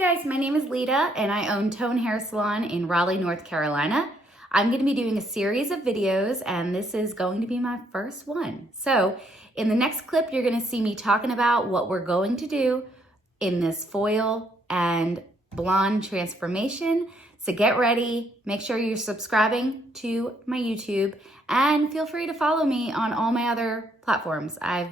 guys, my name is Lita and I own Tone Hair Salon in Raleigh, North Carolina. I'm going to be doing a series of videos and this is going to be my first one. So in the next clip, you're going to see me talking about what we're going to do in this foil and blonde transformation. So get ready, make sure you're subscribing to my YouTube and feel free to follow me on all my other platforms. I've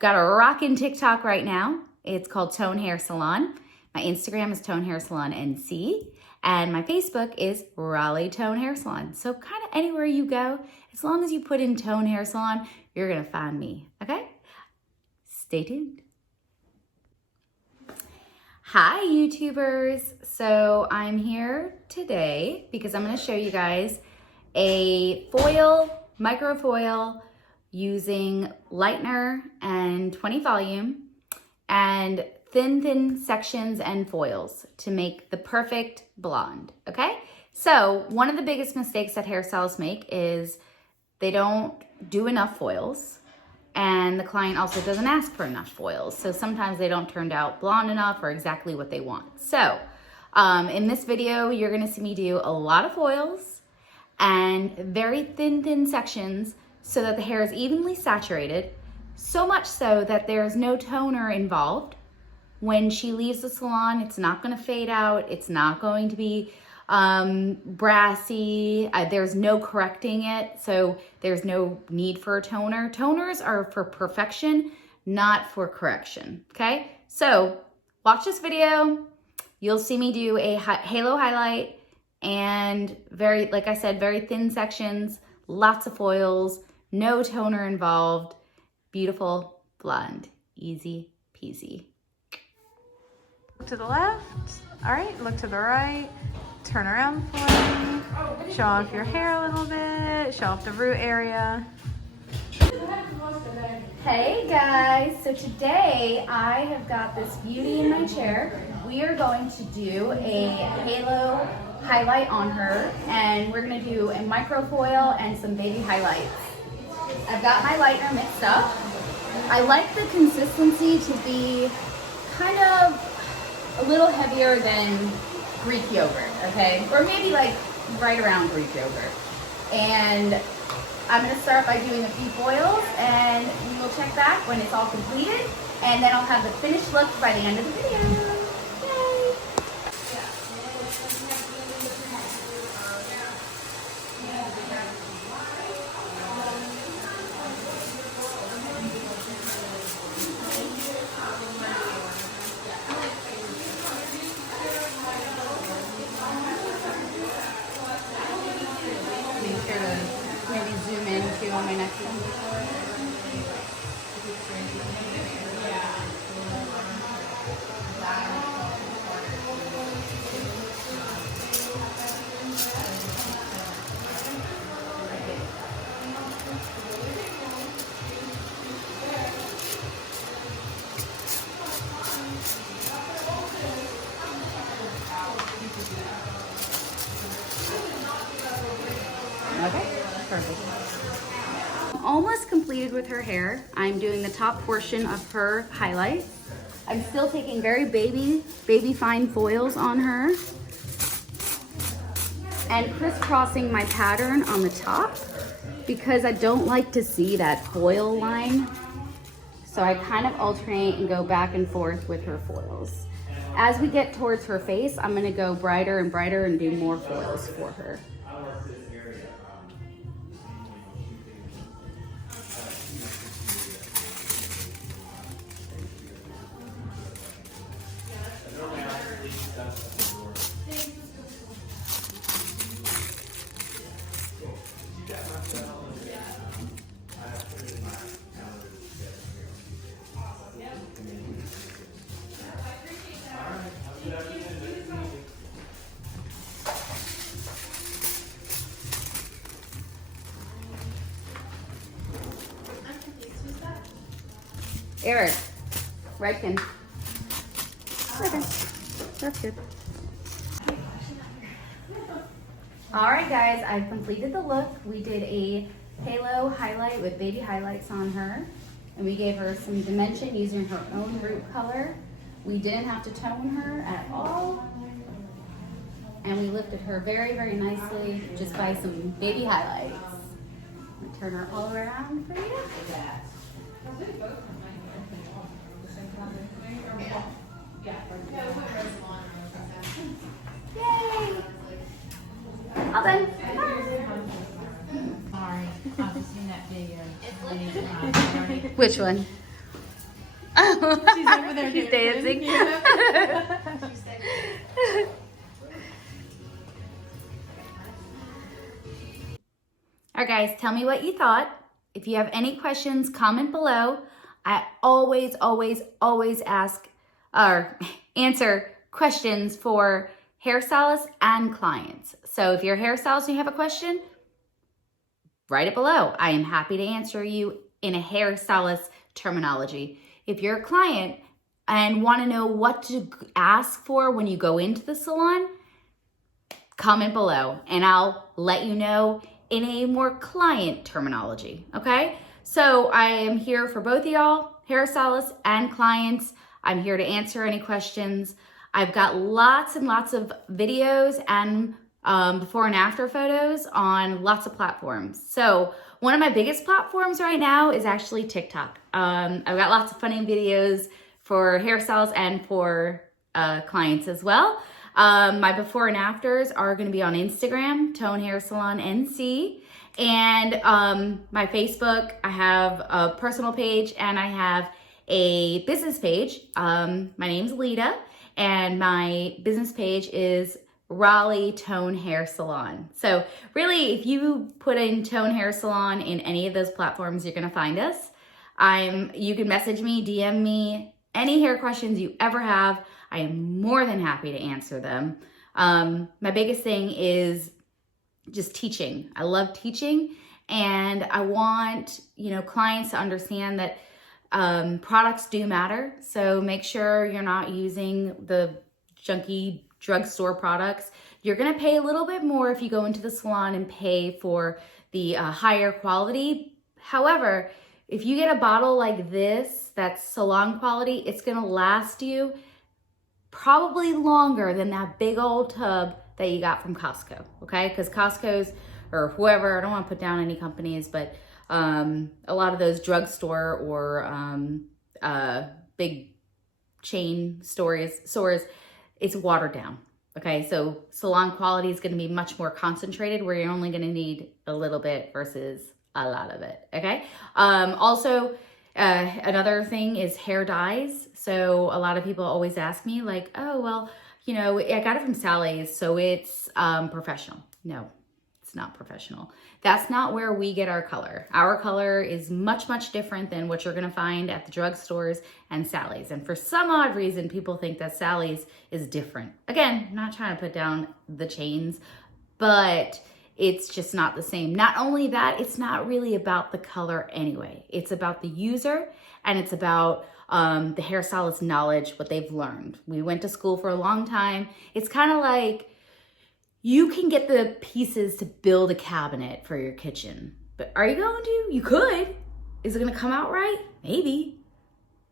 got a rockin' TikTok right now. It's called Tone Hair Salon. My Instagram is Tone Hair Salon NC, and my Facebook is Raleigh Tone Hair Salon. So kind of anywhere you go, as long as you put in Tone Hair Salon, you're gonna find me, okay? Stay tuned. Hi YouTubers. So I'm here today because I'm gonna show you guys a foil, microfoil, using lightener and 20 volume and thin sections and foils to make the perfect blonde, okay? So one of the biggest mistakes that hairstylists make is they don't do enough foils and the client also doesn't ask for enough foils. So sometimes they don't turn out blonde enough or exactly what they want. So in this video, you're gonna see me do a lot of foils and very thin sections so that the hair is evenly saturated, so much so that there's no toner involved. When she leaves the salon, it's not gonna fade out. It's not going to be brassy. There's no correcting it, so there's no need for a toner. Toners are for perfection, not for correction, okay? So watch this video. You'll see me do a halo highlight and like I said, very thin sections, lots of foils, no toner involved, beautiful blonde, easy peasy. Look to the left. All right, look to the right. Turn around for me. Show off your hair a little bit. Show off the root area. Hey guys, so today I have got this beauty in my chair. We are going to do a halo highlight on her, and we're gonna do a microfoil and some baby highlights. I've got my lightener mixed up. I like the consistency to be kind of a little heavier than Greek yogurt, okay? Or maybe like right around Greek yogurt. And I'm gonna start by doing a few foils and we will check back when it's all completed, and then I'll have the finished look by the end of the video. Yay! Maybe zoom in too on my next one. Okay, perfect. Almost completed with her hair. I'm doing the top portion of her highlight. I'm still taking very baby fine foils on her and crisscrossing my pattern on the top because I don't like to see that foil line. So I kind of alternate and go back and forth with her foils. As we get towards her face, I'm gonna go brighter and brighter and do more foils for her. Eric, right pin. Okay, that's good. All right, guys, I've completed the look. We did a halo highlight with baby highlights on her, and we gave her some dimension using her own root color. We didn't have to tone her at all. And we lifted her very, very nicely just by some baby highlights. I'm gonna turn her all around for you. Yay! All done. Sorry, I've just seen that video. Which one? She's over there She's dancing. All right, guys, tell me what you thought. If you have any questions, comment below. I always ask or answer questions for hairstylists and clients. So if you're a hairstylist and you have a question, write it below. I am happy to answer you in a hairstylist terminology. If you're a client and want to know what to ask for when you go into the salon, comment below and I'll let you know in a more client terminology, okay? So I am here for both of y'all, hairstylists and clients. I'm here to answer any questions. I've got lots and lots of videos and before and after photos on lots of platforms. So one of my biggest platforms right now is actually TikTok. I've got lots of funny videos for hairstyles and for clients as well. My before and afters are going to be on Instagram, Tone Hair Salon NC, and my Facebook. I have a personal page and I have a business page. My name's Lita, and my business page is Raleigh Tone Hair Salon. So really, if you put in Tone Hair Salon in any of those platforms, you're going to find us. You can message me, DM me, any hair questions you ever have. I am more than happy to answer them. My biggest thing is just teaching. I love teaching, and I want, clients to understand that products do matter. So make sure you're not using the junky drugstore products. You're gonna pay a little bit more if you go into the salon and pay for the higher quality. However, if you get a bottle like this, that's salon quality, it's gonna last you probably longer than that big old tub that you got from Costco, okay? Because Costco's, or whoever, I don't want to put down any companies, but a lot of those drugstore or big chain stores, it's watered down, okay? So salon quality is going to be much more concentrated, where you're only going to need a little bit versus a lot of it, okay? Also, another thing is hair dyes. So a lot of people always ask me like, oh, well, I got it from Sally's, so it's professional. No, it's not professional. That's not where we get our color. Our color is much, much different than what you're gonna find at the drugstores and Sally's. And for some odd reason, people think that Sally's is different. Again, I'm not trying to put down the chains, but it's just not the same. Not only that, it's not really about the color anyway. It's about the user, and it's about the hairstylist knowledge, what they've learned. We went to school for a long time. It's kind of like you can get the pieces to build a cabinet for your kitchen, but are you going to? You could. Is it going to come out right? Maybe.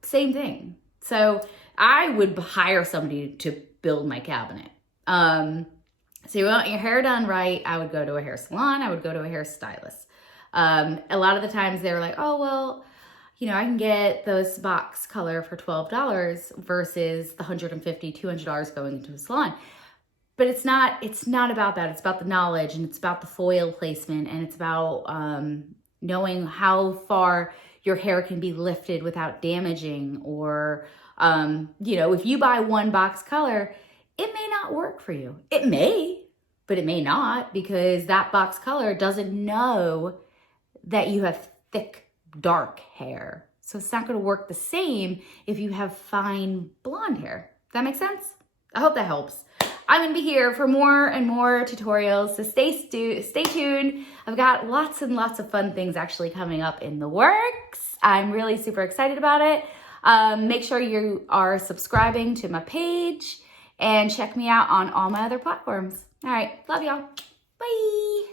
Same thing. So I would hire somebody to build my cabinet. So you want your hair done right, I would go to a hair salon. I would go to a hairstylist. A lot of the times they were like, oh, well, I can get those box color for $12 versus the $150, $200 going into a salon. But it's not about that. It's about the knowledge, and it's about the foil placement, and it's about knowing how far your hair can be lifted without damaging, or, if you buy one box color, it may not work for you. It may, but it may not, because that box color doesn't know that you have thick, dark hair. So it's not going to work the same if you have fine blonde hair. Does that make sense? I hope that helps. I'm going to be here for more and more tutorials, so stay tuned. I've got lots and lots of fun things actually coming up in the works. I'm really super excited about it. Make sure you are subscribing to my page and check me out on all my other platforms. All right, love y'all. Bye.